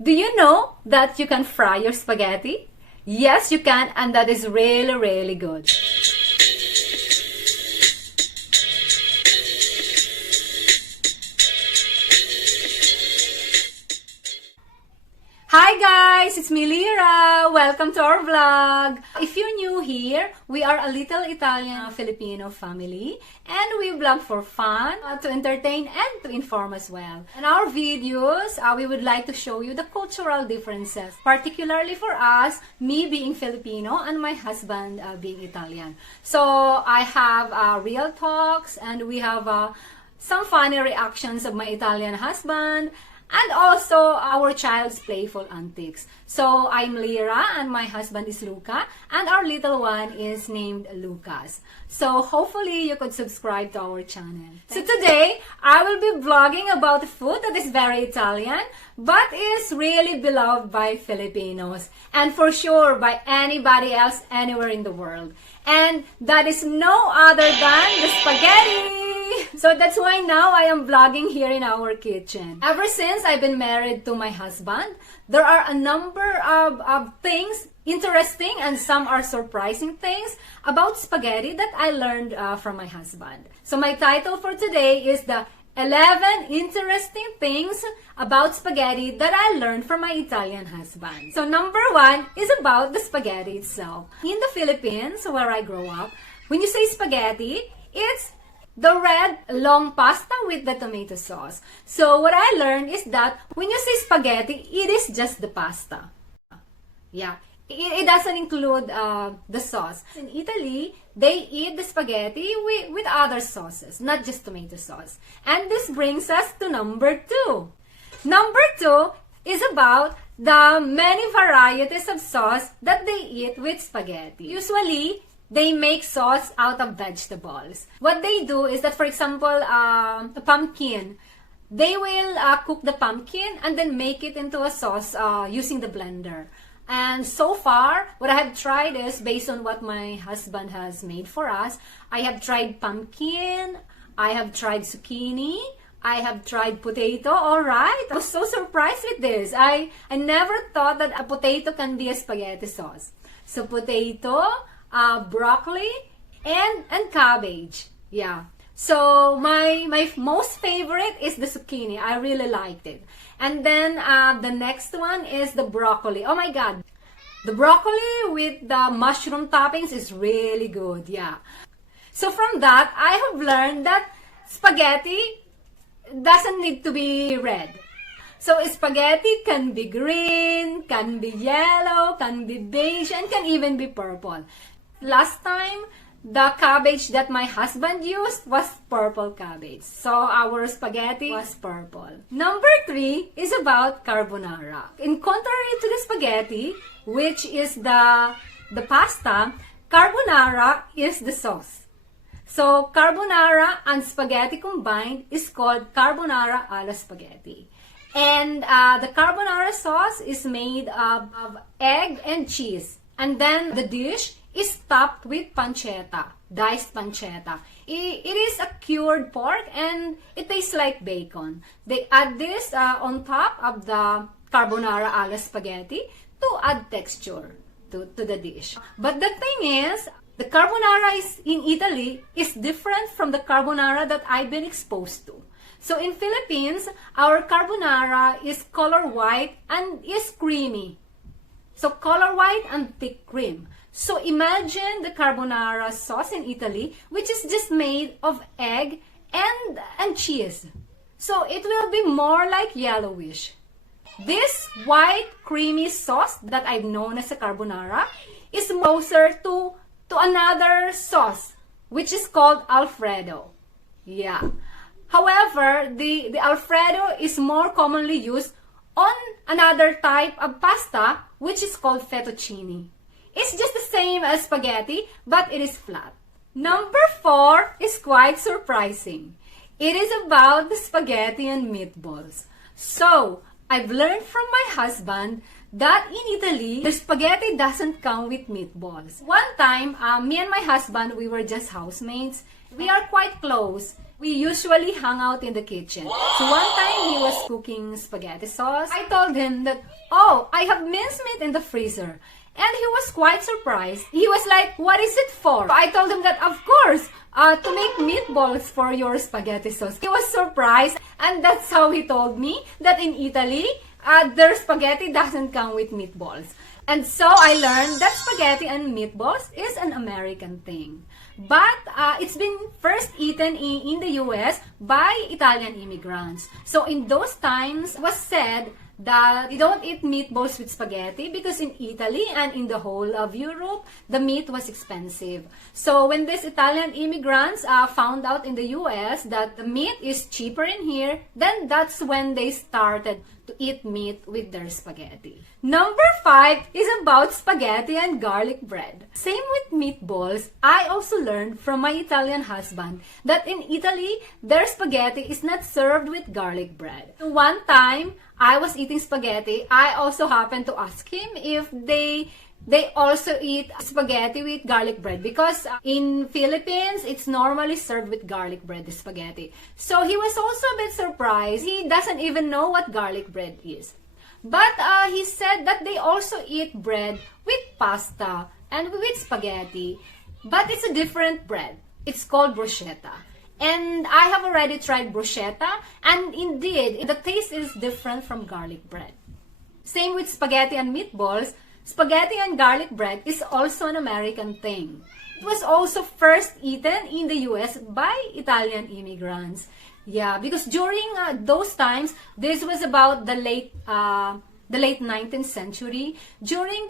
Do you know that you can fry your spaghetti? Yes, you can, and that is really, really good. Hi guys, it's me Lira. Welcome to our vlog. If you're new here, we are a little Italian Filipino family and we vlog for fun, to entertain and to inform as well. In our videos, we would like to show you the cultural differences, particularly for us, me being Filipino and my husband being Italian. So I have real talks and we have some funny reactions of my Italian husband, and also our child's playful antics. So I'm Lira and my husband is Luca and our little one is named Lucas. So hopefully you could subscribe to our channel. So today I will be vlogging about food that is very Italian but is really beloved by Filipinos and for sure by anybody else anywhere in the world. And that is no other than the spaghetti! So that's why now I am vlogging here in our kitchen. Ever since I've been married to my husband, there are a number of things, interesting and some are surprising things about spaghetti that I learned from my husband. So my title for today is the 11 interesting things about spaghetti that I learned from my Italian husband. So number 1 is about the spaghetti itself. In the Philippines, where I grew up, when you say spaghetti, it's the red long pasta with the tomato sauce. So what I learned is that when you say spaghetti, it is just the pasta. Yeah, it doesn't include the sauce. In Italy, they eat the spaghetti with other sauces, not just tomato sauce. And this brings us to number 2. Number 2 is about the many varieties of sauce that they eat with spaghetti. Usually, they make sauce out of vegetables. What they do is that, for example, a pumpkin, they will cook the pumpkin and then make it into a sauce using the blender. And so far, what I have tried is, based on what my husband has made for us, I have tried pumpkin, I have tried zucchini, I have tried potato. All right, I was so surprised with this. I never thought that a potato can be a spaghetti sauce. So potato, broccoli, and cabbage. Yeah. So my most favorite is the zucchini. I really liked it. And then the next one is the broccoli. Oh my God. The broccoli with the mushroom toppings is really good. Yeah. So from that, I have learned that spaghetti doesn't need to be red. So spaghetti can be green, can be yellow, can be beige, and can even be purple. Last time, the cabbage that my husband used was purple cabbage. So our spaghetti was purple. Number 3 is about carbonara. In contrary to the spaghetti, which is the pasta, carbonara is the sauce. So carbonara and spaghetti combined is called carbonara alla spaghetti. And the carbonara sauce is made of egg and cheese. And then the dish is topped with pancetta, diced pancetta. It is a cured pork and it tastes like bacon. They add this on top of the carbonara alla spaghetti to add texture to the dish. But the thing is, the carbonara in Italy is different from the carbonara that I've been exposed to. So in Philippines, our carbonara is color white and is creamy. So color white and thick cream. So imagine the carbonara sauce in Italy, which is just made of egg and cheese. So it will be more like yellowish. This white creamy sauce that I've known as a carbonara is closer to another sauce, which is called Alfredo. Yeah. However, the Alfredo is more commonly used on another type of pasta, which is called fettuccine. It's just the same as spaghetti, but it is flat. Number 4 is quite surprising. It is about the spaghetti and meatballs. So, I've learned from my husband that in Italy, the spaghetti doesn't come with meatballs. One time, me and my husband, we were just housemates, We are quite close. We usually hung out in the kitchen. So one time he was cooking spaghetti sauce. I told him that, oh, I have mincemeat in the freezer. And he was quite surprised. He was like, what is it for? I told him that, of course, to make meatballs for your spaghetti sauce. He was surprised, and that's how he told me that in Italy, their spaghetti doesn't come with meatballs. And so I learned that spaghetti and meatballs is an American thing. But it's been first eaten in the US by Italian immigrants. So in those times, it was said that you don't eat meatballs with spaghetti because in Italy and in the whole of Europe, the meat was expensive. So when these Italian immigrants found out in the US that the meat is cheaper in here, then that's when they started to eat meat with their spaghetti. Number 5 is about spaghetti and garlic bread. Same with meatballs, I also learned from my Italian husband that in Italy, their spaghetti is not served with garlic bread. One time, I was eating spaghetti. I also happened to ask him if they also eat spaghetti with garlic bread because in Philippines, it's normally served with garlic bread, the spaghetti. So he was also a bit surprised. He doesn't even know what garlic bread is. But he said that they also eat bread with pasta and with spaghetti. But it's a different bread. It's called bruschetta. And I have already tried bruschetta, and indeed, the taste is different from garlic bread. Same with spaghetti and meatballs. Spaghetti and garlic bread is also an American thing. It was also first eaten in the US by Italian immigrants. Yeah, because during those times, this was about the late 19th century. During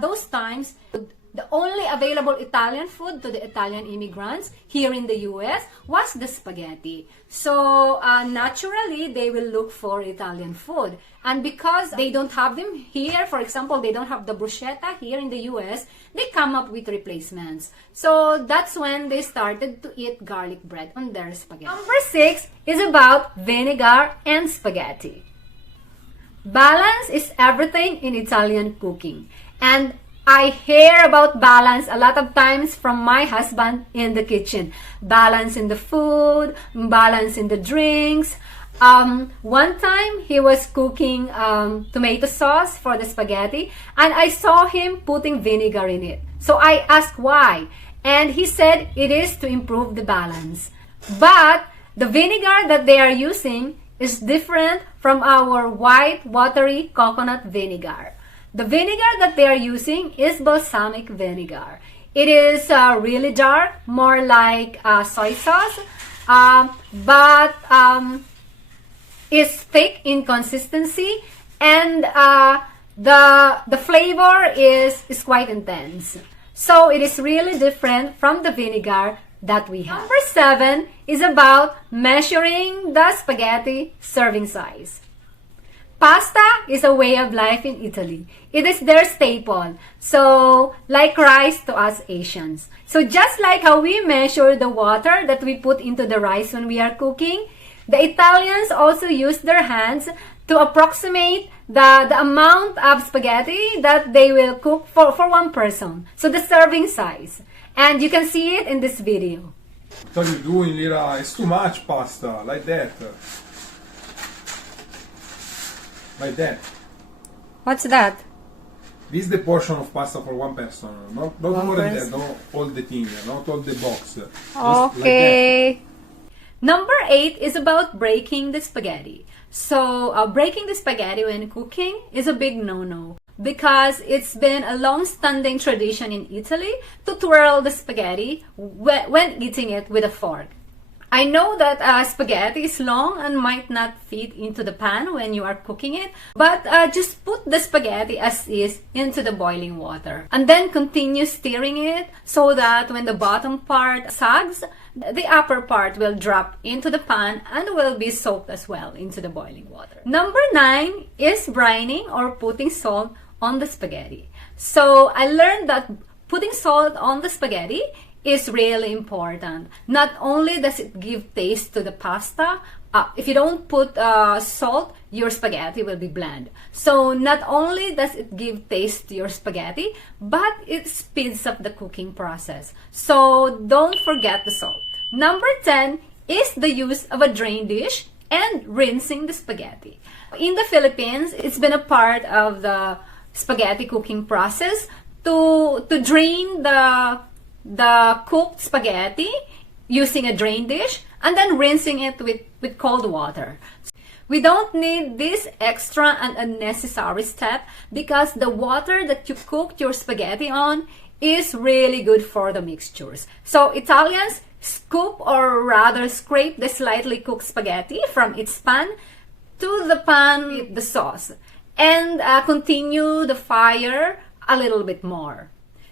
those times, the only available Italian food to the Italian immigrants here in the US was the spaghetti. So naturally, they will look for Italian food. And because they don't have them here, for example, they don't have the bruschetta here in the US, they come up with replacements. So that's when they started to eat garlic bread on their spaghetti. Number 6 is about vinegar and spaghetti. Balance is everything in Italian cooking. And I hear about balance a lot of times from my husband in the kitchen. Balance in the food, balance in the drinks. One time he was cooking tomato sauce for the spaghetti and I saw him putting vinegar in it. So I asked why, and he said it is to improve the balance. But the vinegar that they are using is different from our white watery coconut vinegar. The vinegar that they are using is balsamic vinegar. It is really dark, more like soy sauce, but it's thick in consistency, and the flavor is quite intense. So it is really different from the vinegar that we have. Number 7 is about measuring the spaghetti serving size. Pasta is a way of life in Italy. It is their staple. So, like rice to us Asians. So, just like how we measure the water that we put into the rice when we are cooking, the Italians also use their hands to approximate the amount of spaghetti that they will cook for one person. So, the serving size. And you can see it in this video. What are you doing, Lira? It's too much pasta, like that. Like that. What's that? This is the portion of pasta for one person. Not more than that, not all the thing, not all the box. Just Okay. like Number 8 is about breaking the spaghetti. So, breaking the spaghetti when cooking is a big no-no because it's been a long-standing tradition in Italy to twirl the spaghetti when eating it with a fork. I know that spaghetti is long and might not fit into the pan when you are cooking it, but just put the spaghetti as is into the boiling water and then continue stirring it so that when the bottom part sags, the upper part will drop into the pan and will be soaked as well into the boiling water. Number 9 is brining, or putting salt on the spaghetti. So I learned that putting salt on the spaghetti is really important. Not only does it give taste to the pasta, if you don't put salt, your spaghetti will be bland. So not only does it give taste to your spaghetti, but it speeds up the cooking process. So don't forget the salt. Number 10 is the use of a drain dish and rinsing the spaghetti. In the Philippines, it's been a part of the spaghetti cooking process to drain the cooked spaghetti using a drain dish and then rinsing it with cold water. We don't need this extra and unnecessary step because the water that you cooked your spaghetti on is really good for the mixtures. So Italians scoop or rather scrape the slightly cooked spaghetti from its pan to the pan with the sauce and continue the fire a little bit more.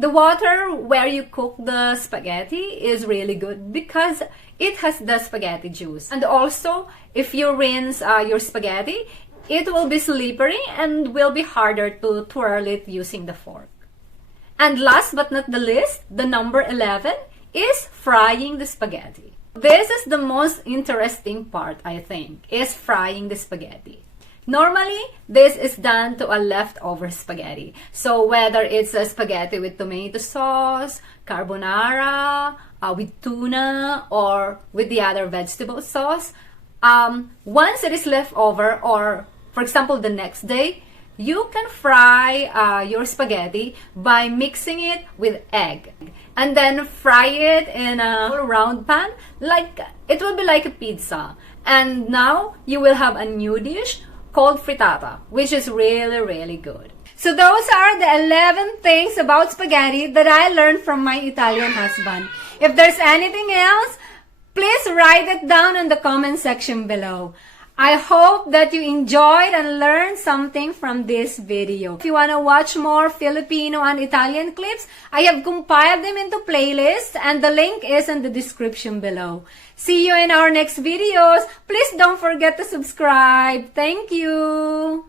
The water where you cook the spaghetti is really good because it has the spaghetti juice. And also, if you rinse your spaghetti, it will be slippery and will be harder to twirl it using the fork. And last but not the least, the number 11 is frying the spaghetti. This is the most interesting part, I think, is frying the spaghetti. Normally, this is done to a leftover spaghetti. So whether it's a spaghetti with tomato sauce, carbonara, with tuna, or with the other vegetable sauce, once it is left over, or for example the next day, you can fry your spaghetti by mixing it with egg and then fry it in a round pan like it will be like a pizza. And now you will have a new dish called frittata, which is really, really good. So those are the 11 things about spaghetti that I learned from my Italian husband. If there's anything else, please write it down in the comment section below. I hope that you enjoyed and learned something from this video. If you want to watch more Filipino and Italian clips, I have compiled them into playlists and the link is in the description below. See you in our next videos. Please don't forget to subscribe. Thank you.